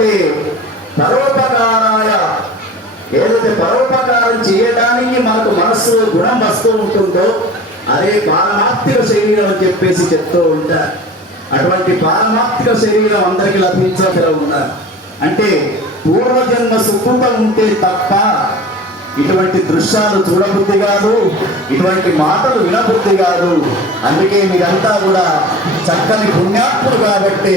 అంటే పరోపకారాయ. ఏదైతే పరోపకారం చేయడానికి మనకు మనస్సులో గుణం వస్తూ ఉంటుందో అదే పారమాత్మిక శరీరం అని చెప్పేసి చెప్తూ ఉంటారు. అటువంటి పారమాత్మిక శరీరం అందరికీ లభించగల ఉన్నారు అంటే పూర్వజన్మ సుకృతం ఉంటే తప్ప ఇటువంటి దృశ్యాలు చూడబుద్ధి కాదు ఇటువంటి మాటలు వినబుద్ధి కాదు. అందుకే మీరంతా కూడా చక్కని పుణ్యాత్ములు కాబట్టి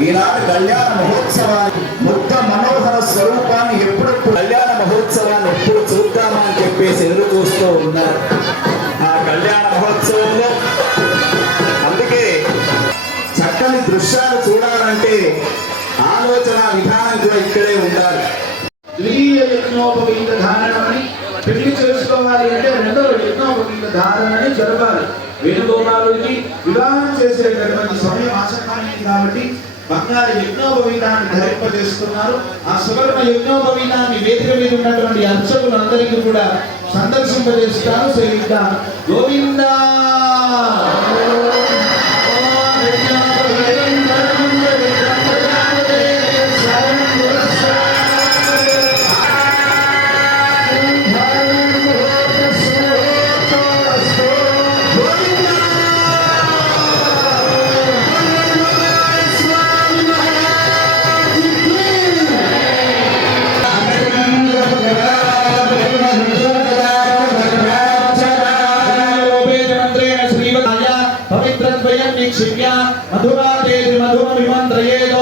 ఈనాడు కళ్యాణ మహోత్సవాన్ని ముక్త మనోహర స్వరూపాన్ని ఎప్పుడెప్పుడు కళ్యాణ మహోత్సవాన్ని ఎప్పుడు చూద్దామా అని చెప్పేసి ఎదురు చూస్తూ వేణుగోపాలుడికి వివాహం చేసేటటువంటి సమయం ఆసక్తానికి కాబట్టి బంగారు యజ్ఞోపవీతాన్ని ధరింపజేస్తున్నారు. ఆ సువర్ణ యజ్ఞోపవీతాన్ని వేదిక మీద ఉన్నటువంటి అర్చకులందరికీ కూడా సందర్శింపజేస్తారు సేవిద్దాం గోవిందా మధురాదేవి మధుర విమంత్రయేదో మధురా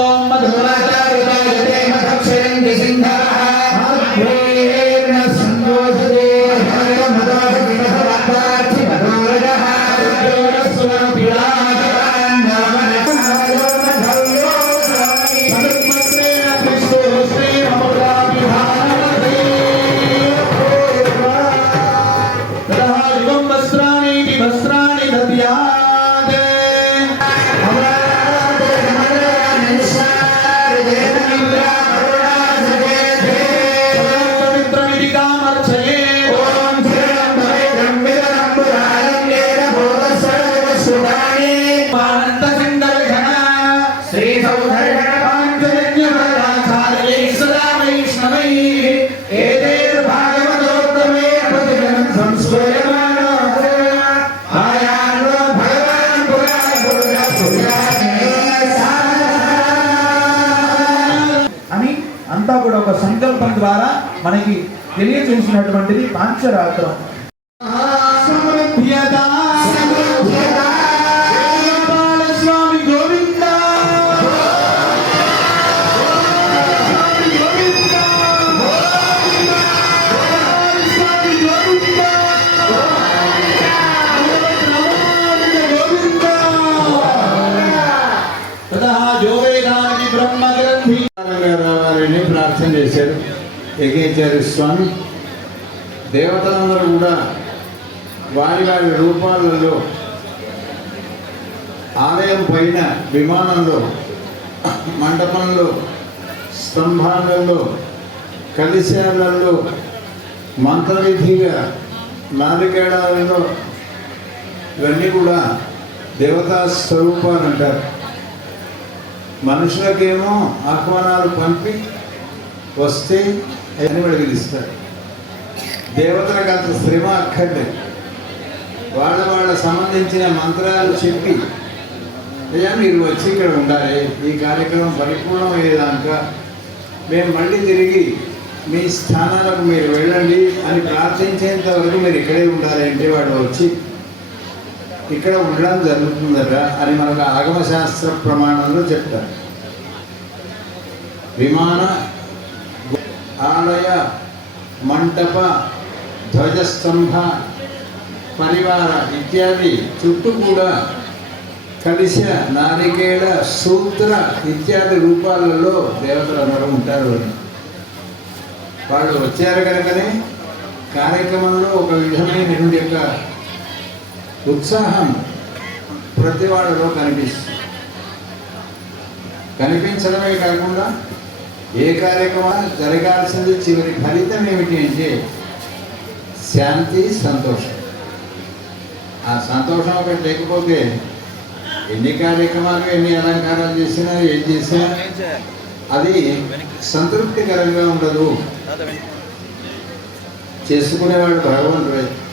అంతా కూడా ఒక సంకల్పం ద్వారా మనకి తెలియజేసినటువంటిది పాంచరాత్రం. సమృద్ధ్యత స్వామి ప్రార్థన చేశారు. యజ్ఞాచార్య స్వామి. దేవతలందరూ కూడా వారి వారి రూపాలలో ఆలయం పైన విమానంలో మండపంలో స్తంభాలలో కలిశాలలో మంత్రవిధిగా నారికేడాలలో ఇవన్నీ కూడా దేవతా స్వరూపాలు అంటారు. మనుషులకేమో ఆహ్వానాలు పంపి వస్తే అని వాళ్ళు పిలుస్తారు దేవతలకు అంత శ్రమ అక్కర్లేదు వాళ్ళ వాళ్ళ సంబంధించిన మంత్రాలు చెప్పి అయ్యా మీరు వచ్చి ఇక్కడ ఉండాలి. ఈ కార్యక్రమం పరిపూర్ణం అయ్యేదాకా మేము మళ్ళీ తిరిగి మీ స్థానాలకు మీరు వెళ్ళండి అని ప్రార్థించేంత వరకు మీరు ఇక్కడే ఉండాలి అంటే వాడు వచ్చి ఇక్కడ ఉండడం జరుగుతుందట అని మనకు ఆగమశాస్త్ర ప్రమాణంలో చెప్తారు. విమాన ఆలయ మంటప ధ్వజస్తంభ పరివార ఇత్యాది చుట్టూ కూడా కలిశ నారికేళ సూత్ర ఇత్యాది రూపాలలో దేవతలందరూ ఉంటారు అని. వాళ్ళు వచ్చారు కనుకనే కార్యక్రమంలో ఒక విధమైనటువంటి యొక్క ఉత్సాహం ప్రతి వాళ్ళలో కనిపిస్తుంది. కనిపించడమే కాకుండా ఏ కార్యక్రమం జరగాల్సింది చివరి ఫలితం ఏమిటి అంటే శాంతి సంతోషం. ఆ సంతోషం ఒకటి లేకపోతే ఎన్ని కార్యక్రమాలు ఎన్ని అలంకారాలు చేసినా ఏం చేసినా అది సంతృప్తికరంగా ఉండదు. చేసుకునేవాడు భగవంతుడే.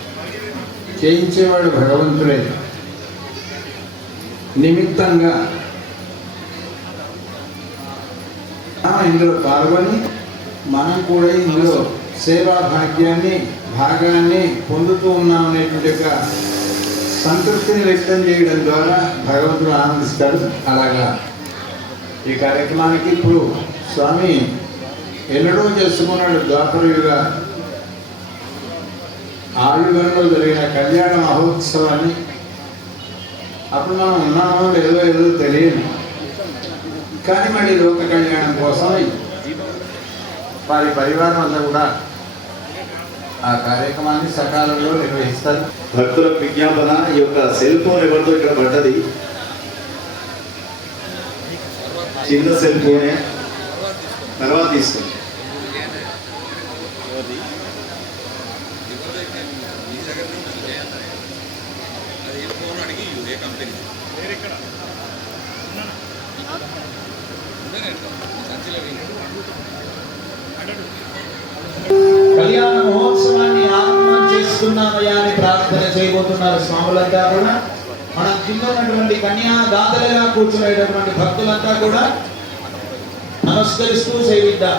చేయించేవాడు భగవంతుడే. నిమిత్తంగా ఆ, ఇందులో పాల్గొని మనం కూడా ఇందులో సేవా భాగ్యాన్ని భాగాన్ని పొందుతూ ఉన్నాం అనేటువంటి యొక్క సంతృప్తిని వ్యక్తం చేయడం ద్వారా భగవంతుడు ఆనందిస్తాడు. అలాగా ఈ కార్యక్రమానికి ఇప్పుడు స్వామి ఎన్నడూ చేసుకున్నాడు ద్వాపరయుగా యుగ జరిగిన కళ్యాణ మహోత్సవాన్ని అప్పుడు మనం ఉన్నామో లేదో ఏదో తెలియదు. కానీ మళ్ళీ లోక కళ్యాణం కోసం వారి పరివారం అంతా కూడా ఆ కార్యక్రమాన్ని సకాలంలో నిర్వహిస్తారు. భక్తుల విజ్ఞాపన ఈ యొక్క సెల్ ఫోన్ ఎవరితో ఇక్కడ పడ్డది? చిన్న సెల్ ఫోనే. తర్వాత తీసుకుంది కళ్యాణ మహోత్సవాన్ని ఆరంభం చేసుకున్నామయ్యా అని ప్రార్థన చేయబోతున్నారు స్వాములంతా కూడా. మన కింద ఉన్నటువంటి కన్యా దాతలుగా కూర్చునేటటువంటి భక్తులంతా కూడా నమస్కరిస్తూ సేవిద్దాం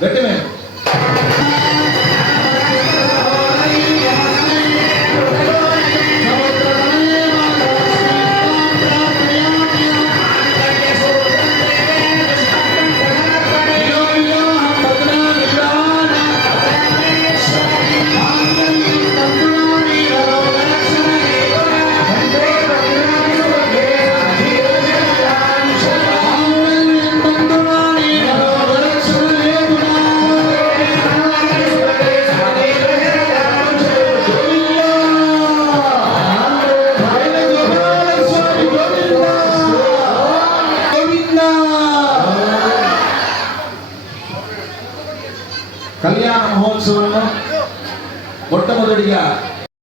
Vete,